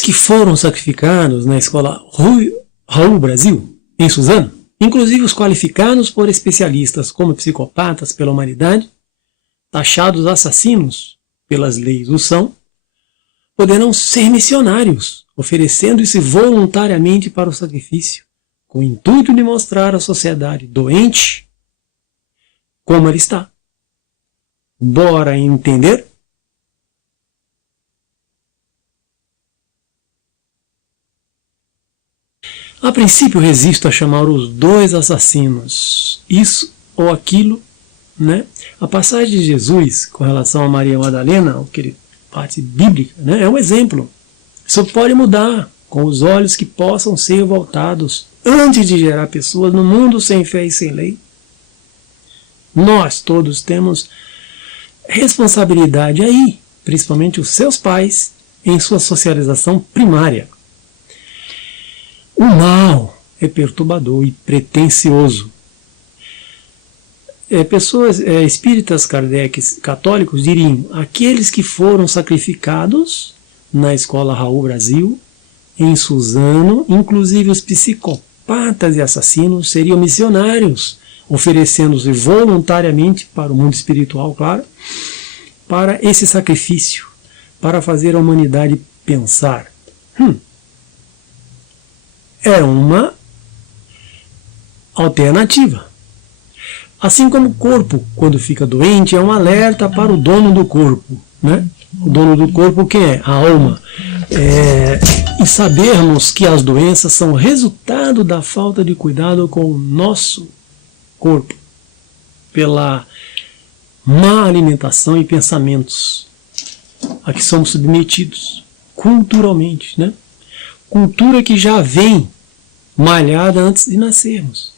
que foram sacrificados na escola Raul Brasil, em Suzano, inclusive os qualificados por especialistas como psicopatas pela humanidade, taxados assassinos pelas leis do são, poderão ser missionários, oferecendo-se voluntariamente para o sacrifício, com o intuito de mostrar à sociedade doente como ela está. Bora entender? A princípio resisto a chamar os dois assassinos, isso ou aquilo, né? A passagem de Jesus com relação a Maria Madalena, aquele parte bíblica, né, é um exemplo. Isso pode mudar com os olhos que possam ser voltados antes de gerar pessoas no mundo sem fé e sem lei. Nós todos temos responsabilidade aí, principalmente os seus pais, em sua socialização primária. O mal é perturbador e pretensioso. Pessoas espíritas Kardec católicos diriam: aqueles que foram sacrificados na escola Raul Brasil, em Suzano, inclusive os psicopatas e assassinos, seriam missionários, oferecendo-se voluntariamente para o mundo espiritual, claro, para esse sacrifício, para fazer a humanidade pensar. É uma alternativa. Assim como o corpo, quando fica doente, é um alerta para o dono do corpo, né? O dono do corpo quem é? A alma. E sabermos que as doenças são resultado da falta de cuidado com o nosso corpo, pela má alimentação e pensamentos a que somos submetidos culturalmente, né? Cultura que já vem malhada antes de nascermos.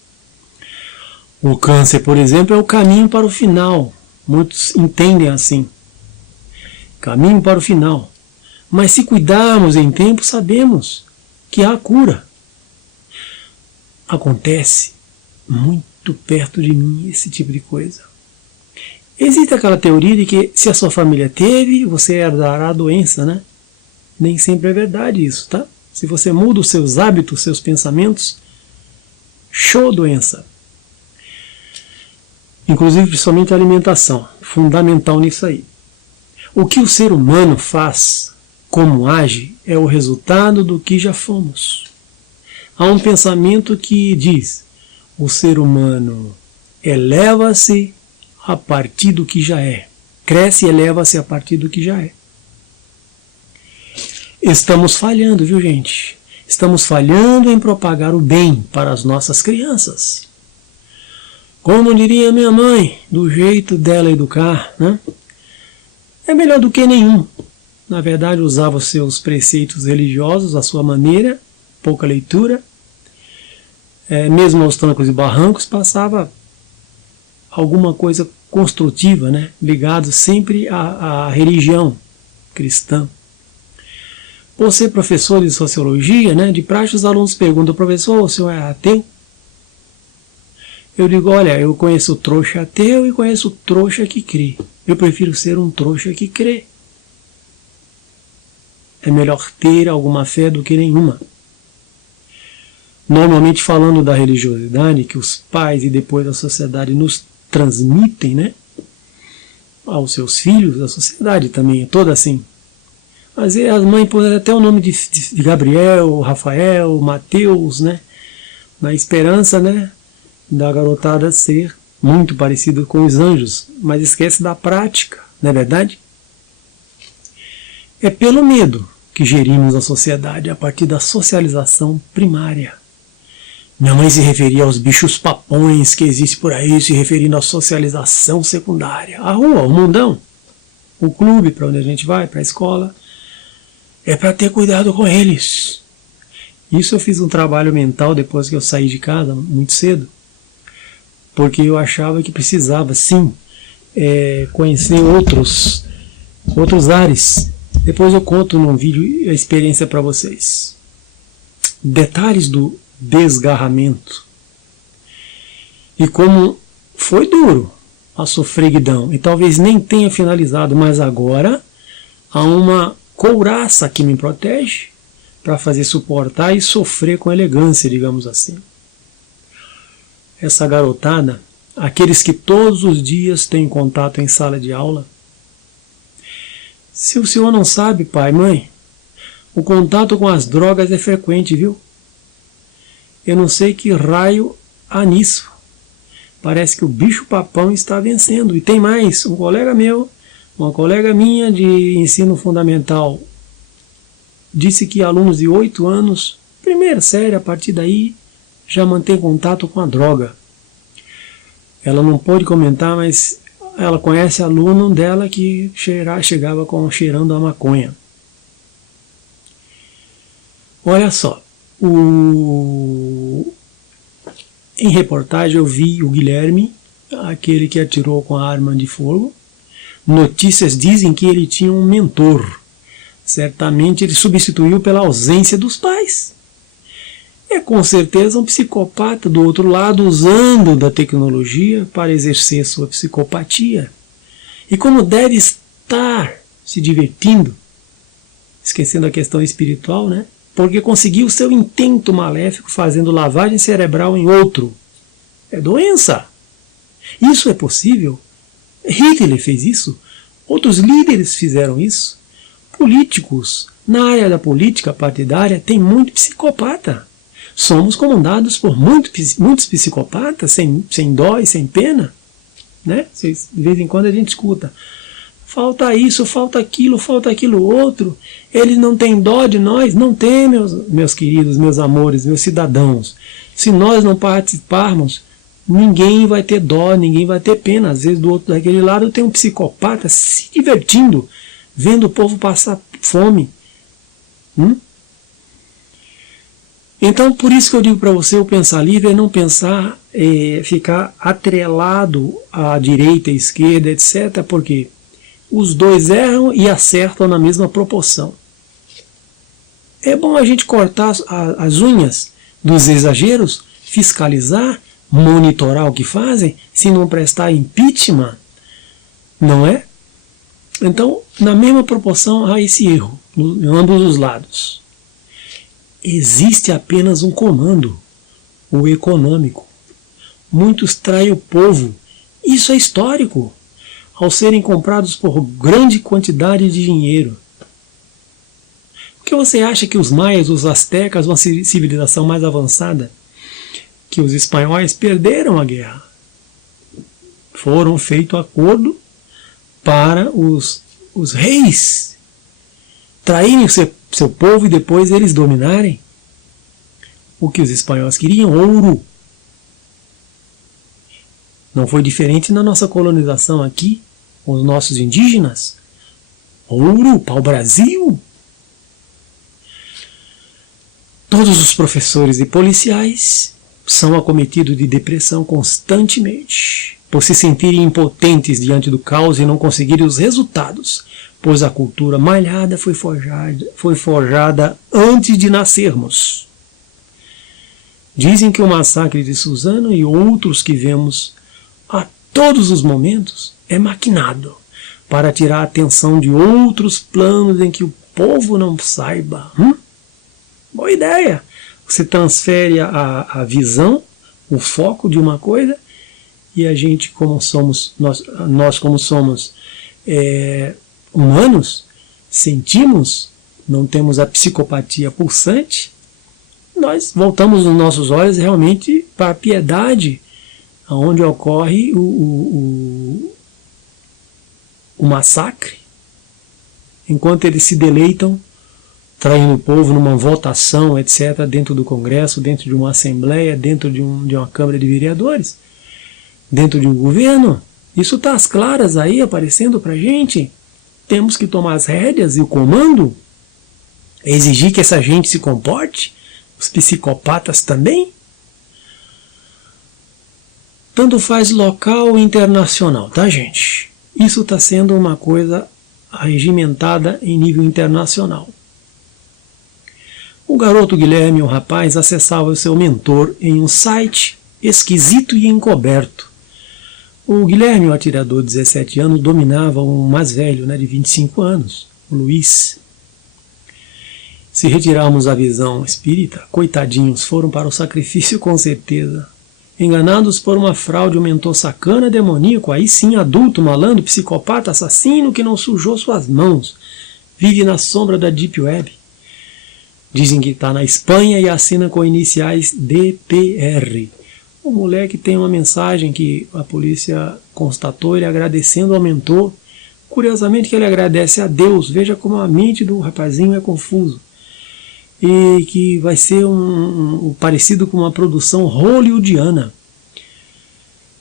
O câncer, por exemplo, é o caminho para o final. Muitos entendem assim. Caminho para o final. Mas se cuidarmos em tempo, sabemos que há cura. Acontece muito perto de mim esse tipo de coisa. Existe aquela teoria de que se a sua família teve, você herdará a doença, né? Nem sempre é verdade isso, tá? Se você muda os seus hábitos, seus pensamentos, show doença. Inclusive, principalmente a alimentação, fundamental nisso aí. O que o ser humano faz, como age, é o resultado do que já fomos. Há um pensamento que diz: o ser humano eleva-se a partir do que já é. Cresce e eleva-se a partir do que já é. Estamos falhando, viu, gente? Estamos falhando em propagar o bem para as nossas crianças. Como diria minha mãe, do jeito dela educar, né? É melhor do que nenhum. Na verdade, usava os seus preceitos religiosos, à sua maneira, pouca leitura. Mesmo aos trancos e barrancos, passava alguma coisa construtiva, né? Ligado sempre à religião cristã. Por ser professor de sociologia, né, de praxe os alunos perguntam: professor, o senhor é ateu? Eu digo: olha, eu conheço o trouxa ateu e conheço o trouxa que crê. Eu prefiro ser um trouxa que crê. É melhor ter alguma fé do que nenhuma. Normalmente, falando da religiosidade que os pais e depois a sociedade nos transmitem, né, aos seus filhos, a sociedade também é toda assim. Às vezes as mães põem até o nome de Gabriel, Rafael, Mateus, né, na esperança, né, da garotada ser muito parecido com os anjos, mas esquece da prática, não é verdade? É pelo medo que gerimos a sociedade, a partir da socialização primária. Minha mãe se referia aos bichos papões que existem por aí, se referindo à socialização secundária. A rua, o mundão, o clube para onde a gente vai, para a escola, é para ter cuidado com eles. Isso eu fiz um trabalho mental depois que eu saí de casa, muito cedo, porque eu achava que precisava, sim, conhecer outros ares. Depois eu conto num vídeo a experiência para vocês. Detalhes do desgarramento. E como foi duro a sofreguidão, e talvez nem tenha finalizado, mas agora há uma couraça que me protege, para fazer suportar e sofrer com elegância, digamos assim. Essa garotada, aqueles que todos os dias têm contato em sala de aula, se o senhor não sabe, pai, mãe, o contato com as drogas é frequente, viu? Eu não sei que raio há nisso. Parece que o bicho-papão está vencendo. E tem mais, um colega meu, uma colega minha de ensino fundamental, disse que alunos de 8 anos, primeira série, a partir daí, já mantém contato com a droga. Ela não pôde comentar, mas ela conhece aluno dela que chegava cheirando a maconha. Olha só, em reportagem eu vi o Guilherme, aquele que atirou com a arma de fogo. Notícias dizem que ele tinha um mentor. Certamente ele substituiu pela ausência dos pais. É com certeza um psicopata do outro lado usando da tecnologia para exercer sua psicopatia. E como deve estar se divertindo, esquecendo a questão espiritual, né? Porque conseguiu seu intento maléfico fazendo lavagem cerebral em outro. É doença. Isso é possível? Hitler fez isso. Outros líderes fizeram isso. Políticos, na área da política partidária, tem muito psicopata. Somos comandados por muitos psicopatas, sem dó e sem pena. Né? De vez em quando a gente escuta. Falta isso, falta aquilo outro. Eles não têm dó de nós? Não tem, meus queridos, meus amores, meus cidadãos. Se nós não participarmos, ninguém vai ter dó, ninguém vai ter pena. Às vezes do outro daquele lado tem um psicopata se divertindo, vendo o povo passar fome. Então, por isso que eu digo para você, o pensar livre é não pensar, ficar atrelado à direita, à esquerda, etc. Porque os dois erram e acertam na mesma proporção. É bom a gente cortar as unhas dos exageros, fiscalizar, monitorar o que fazem, se não prestar impeachment, não é? Então, na mesma proporção há esse erro, em ambos os lados. Existe apenas um comando, o econômico. Muitos traem o povo. Isso é histórico, ao serem comprados por grande quantidade de dinheiro. Por que você acha que os maias, os astecas, uma civilização mais avançada, que os espanhóis perderam a guerra? Foram feito acordo para os reis traírem seu povo e depois eles dominarem. O que os espanhóis queriam? Ouro. Não foi diferente na nossa colonização aqui, com os nossos indígenas. Ouro para o Brasil. Todos os professores e policiais são acometidos de depressão constantemente, por se sentirem impotentes diante do caos e não conseguirem os resultados, pois a cultura malhada foi forjada antes de nascermos. Dizem que o massacre de Suzano e outros que vemos a todos os momentos é maquinado para tirar a atenção de outros planos em que o povo não saiba. Boa ideia! Você transfere a visão, o foco de uma coisa, e a gente, como somos, nós como somos humanos, sentimos, não temos a psicopatia pulsante, nós voltamos os nossos olhos realmente para a piedade, onde ocorre o massacre, enquanto eles se deleitam traindo o povo numa votação, etc., dentro do Congresso, dentro de uma Assembleia, dentro de uma Câmara de Vereadores, dentro de um governo. Isso está às claras aí, aparecendo para a gente. Temos que tomar as rédeas e o comando, exigir que essa gente se comporte, os psicopatas também. Tanto faz local ou internacional, tá, gente? Isso está sendo uma coisa regimentada em nível internacional. O garoto Guilherme, o rapaz, acessava o seu mentor em um site esquisito e encoberto. O Guilherme, o atirador de 17 anos, dominava um mais velho, de 25 anos, o Luiz. Se retirarmos a visão espírita, coitadinhos, foram para o sacrifício com certeza. Enganados por uma fraude, um mentor sacana, demoníaco, aí sim, adulto, malandro, psicopata, assassino que não sujou suas mãos. Vive na sombra da Deep Web. Dizem que está na Espanha e assina com iniciais DPR. O moleque tem uma mensagem que a polícia constatou, ele agradecendo ao mentor. Curiosamente que ele agradece a Deus. Veja como a mente do rapazinho é confuso. E que vai ser parecido com uma produção hollywoodiana.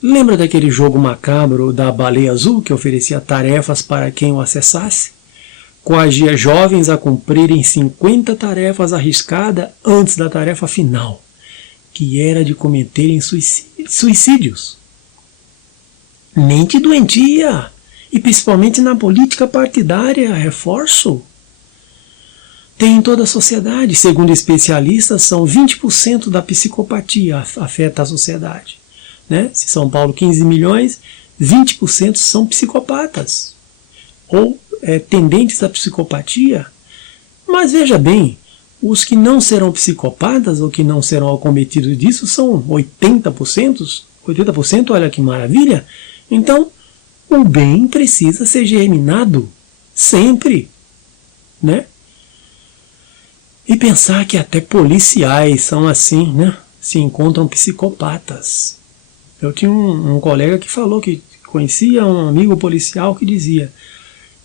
Lembra daquele jogo macabro da Baleia Azul, que oferecia tarefas para quem o acessasse? Coagia jovens a cumprirem 50 tarefas arriscadas antes da tarefa final, que era de cometerem suicídios. Mente doentia, e principalmente na política partidária, reforço. Tem em toda a sociedade, segundo especialistas, são 20% da psicopatia afeta a sociedade. Né? Se São Paulo 15 milhões, 20% são psicopatas, ou tendentes à psicopatia. Mas veja bem, os que não serão psicopatas, ou que não serão acometidos disso, são 80%, 80%, olha que maravilha. Então, o bem precisa ser germinado, sempre, né? E pensar que até policiais são assim, né? Se encontram psicopatas. Eu tinha um colega que falou que conhecia um amigo policial que dizia: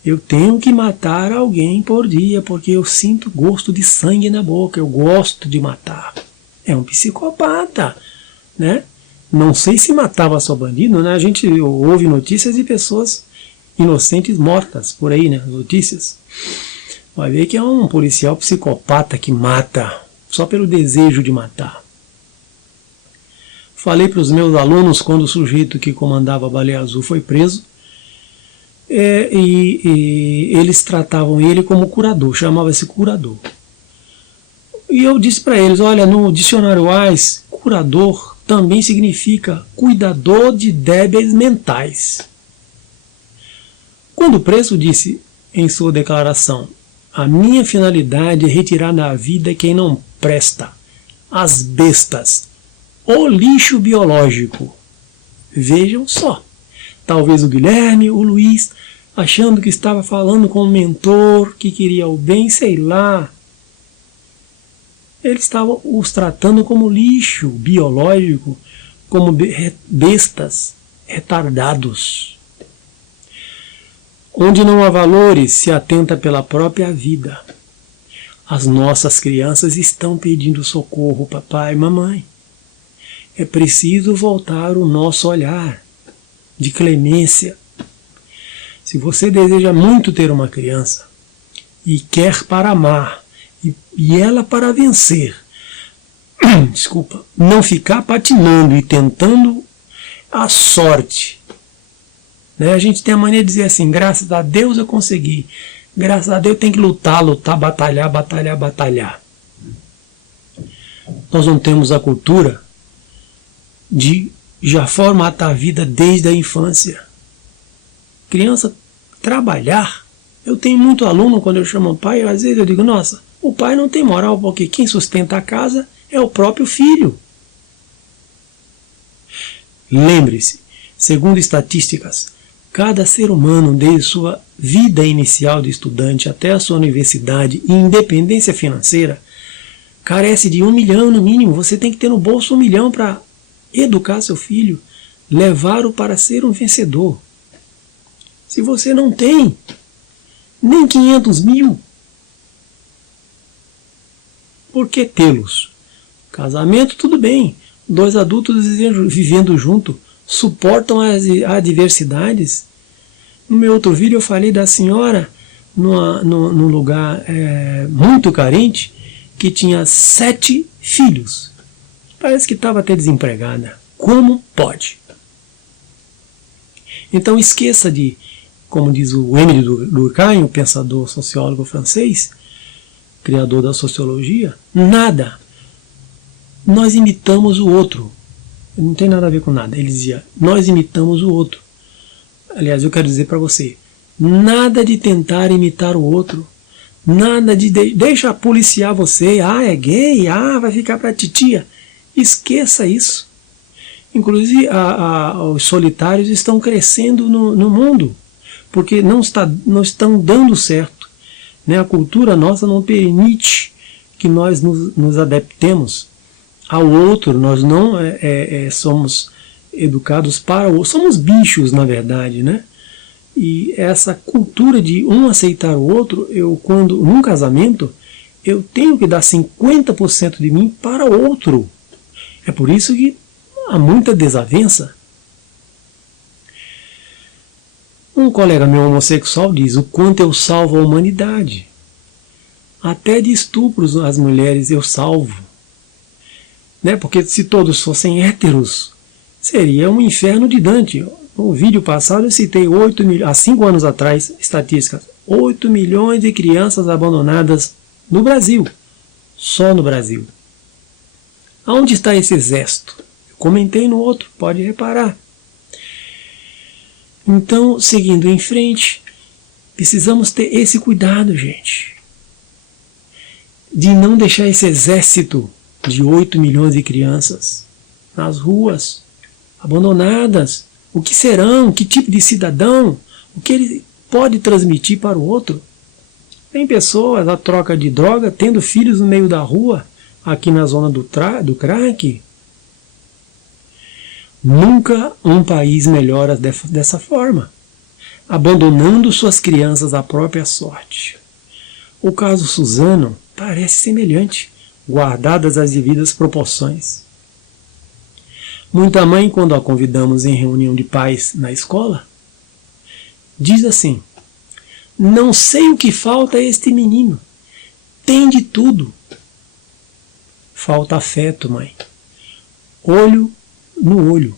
eu tenho que matar alguém por dia porque eu sinto gosto de sangue na boca, eu gosto de matar. É um psicopata, né? Não sei se matava só bandido, né? A gente ouve notícias de pessoas inocentes mortas por aí, né? Notícias. Vai ver que é um policial psicopata que mata só pelo desejo de matar. Falei para os meus alunos quando o sujeito que comandava a Baleia Azul foi preso, e eles tratavam ele como curador, chamava-se curador. E eu disse para eles: olha, no dicionário Wise, curador também significa cuidador de débeis mentais. Quando o preso disse em sua declaração: a minha finalidade é retirar da vida quem não presta, as bestas, o lixo biológico. Vejam só, talvez o Guilherme, o Luiz, achando que estava falando com um mentor que queria o bem, sei lá. Eles estavam os tratando como lixo biológico, como bestas, retardados. Onde não há valores, se atenta pela própria vida. As nossas crianças estão pedindo socorro, papai e mamãe. É preciso voltar o nosso olhar de clemência. Se você deseja muito ter uma criança e quer para amar e ela para vencer, desculpa, não ficar patinando e tentando a sorte. Né? A gente tem a mania de dizer assim: graças a Deus eu consegui, graças a Deus tem que lutar, batalhar. Nós não temos a cultura de já formatar a vida desde a infância. Criança trabalhar. Eu tenho muito aluno, quando eu chamo o pai, às vezes eu digo: nossa, o pai não tem moral, porque quem sustenta a casa é o próprio filho. Lembre-se, segundo estatísticas, cada ser humano, desde sua vida inicial de estudante até a sua universidade e independência financeira, carece de 1 milhão no mínimo. Você tem que ter no bolso 1 milhão para educar seu filho, levá-lo para ser um vencedor. Se você não tem nem 500 mil, por que tê-los? Casamento, tudo bem. 2 adultos vivendo junto suportam as adversidades. No meu outro vídeo eu falei da senhora num lugar muito carente, que tinha 7 filhos. Parece que estava até desempregada. Como pode? Então esqueça de, como diz o Émile Durkheim, o pensador sociólogo francês, criador da sociologia, nada. Nós imitamos o outro. Não tem nada a ver com nada. Ele dizia: nós imitamos o outro. Aliás, eu quero dizer para você: nada de tentar imitar o outro. Nada de deixa policiar você, é gay, vai ficar pra titia. Esqueça isso. Inclusive, os solitários estão crescendo no mundo, porque não estão dando certo. Né? A cultura nossa não permite que nós nos adaptemos ao outro, nós não somos educados para o outro, somos bichos, na verdade, né? E essa cultura de um aceitar o outro, num casamento, eu tenho que dar 50% de mim para o outro. É por isso que há muita desavença. Um colega meu homossexual diz o quanto eu salvo a humanidade. Até de estupros as mulheres eu salvo. Né? Porque se todos fossem héteros, seria um inferno de Dante. No vídeo passado eu citei há 5 anos atrás, estatísticas, 8 milhões de crianças abandonadas no Brasil. Só no Brasil. Aonde está esse exército? Eu comentei no outro, pode reparar. Então, seguindo em frente, precisamos ter esse cuidado, gente, de não deixar esse exército de 8 milhões de crianças nas ruas, abandonadas. O que serão? Que tipo de cidadão? O que ele pode transmitir para o outro? Tem pessoas, a troca de droga, tendo filhos no meio da rua, aqui na zona do crack. Nunca um país melhora dessa forma, abandonando suas crianças à própria sorte. O caso Suzano parece semelhante, guardadas as devidas proporções. Muita mãe, quando a convidamos em reunião de pais na escola, diz assim: não sei o que falta a este menino, tem de tudo. Falta afeto, mãe. Olho no olho.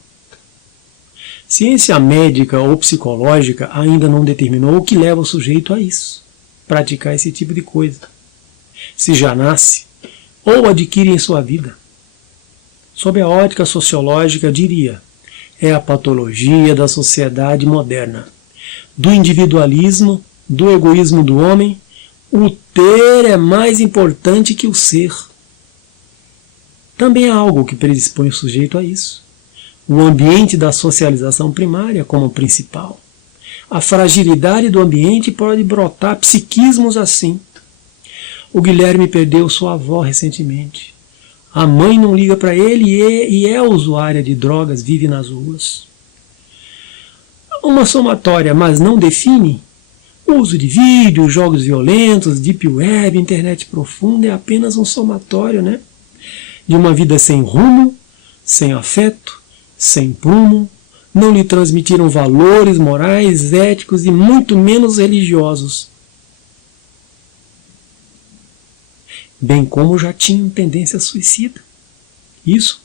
Ciência médica ou psicológica ainda não determinou o que leva o sujeito a isso, praticar esse tipo de coisa. Se já nasce, ou adquire em sua vida. Sob a ótica sociológica, diria, é a patologia da sociedade moderna, do individualismo, do egoísmo do homem. O ter é mais importante que o ser. Também há algo que predispõe o sujeito a isso. O ambiente da socialização primária como principal. A fragilidade do ambiente pode brotar psiquismos assim. O Guilherme perdeu sua avó recentemente. A mãe não liga para ele e é usuária de drogas, vive nas ruas. Uma somatória, mas não define. O uso de vídeo, jogos violentos, deep web, internet profunda é apenas um somatório, né? De uma vida sem rumo, sem afeto, sem prumo, não lhe transmitiram valores morais, éticos e muito menos religiosos. Bem como já tinham tendência suicida. Isso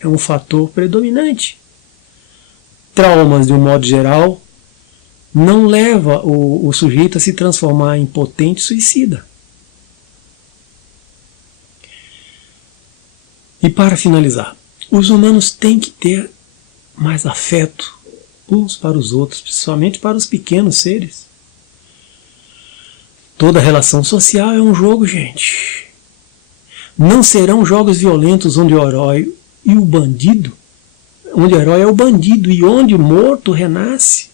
é um fator predominante. Traumas, de um modo geral, não leva o sujeito a se transformar em potente suicida. E para finalizar, os humanos têm que ter mais afeto uns para os outros, principalmente para os pequenos seres. Toda relação social é um jogo, gente. Não serão jogos violentos onde o herói e o bandido, onde o herói é o bandido e onde o morto renasce.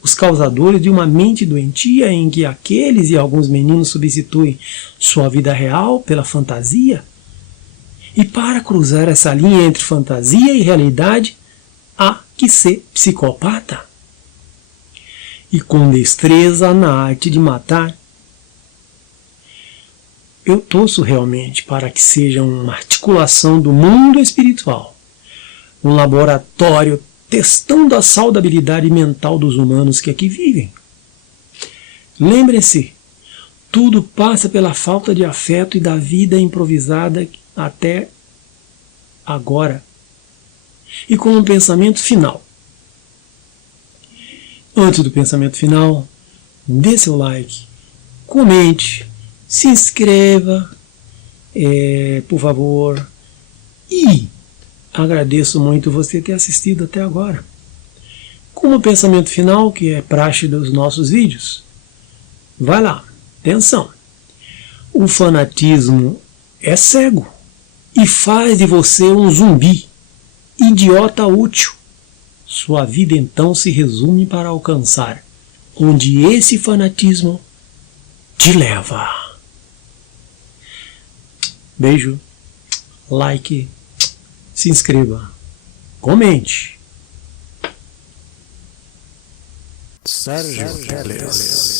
Os causadores de uma mente doentia em que aqueles e alguns meninos substituem sua vida real pela fantasia. E para cruzar essa linha entre fantasia e realidade, há que ser psicopata. E com destreza na arte de matar. Eu torço realmente para que seja uma articulação do mundo espiritual, um laboratório testando a saudabilidade mental dos humanos que aqui vivem. Lembre-se, tudo passa pela falta de afeto e da vida improvisada até agora. E com um pensamento final. Antes do pensamento final, dê seu like, comente, se inscreva, por favor, e agradeço muito você ter assistido até agora. Como pensamento final, que é praxe dos nossos vídeos, vai lá, Atenção! O fanatismo é cego e faz de você um zumbi, idiota útil. Sua vida então se resume para alcançar onde esse fanatismo te leva. Beijo, like, se inscreva, comente. Sérgio Teles.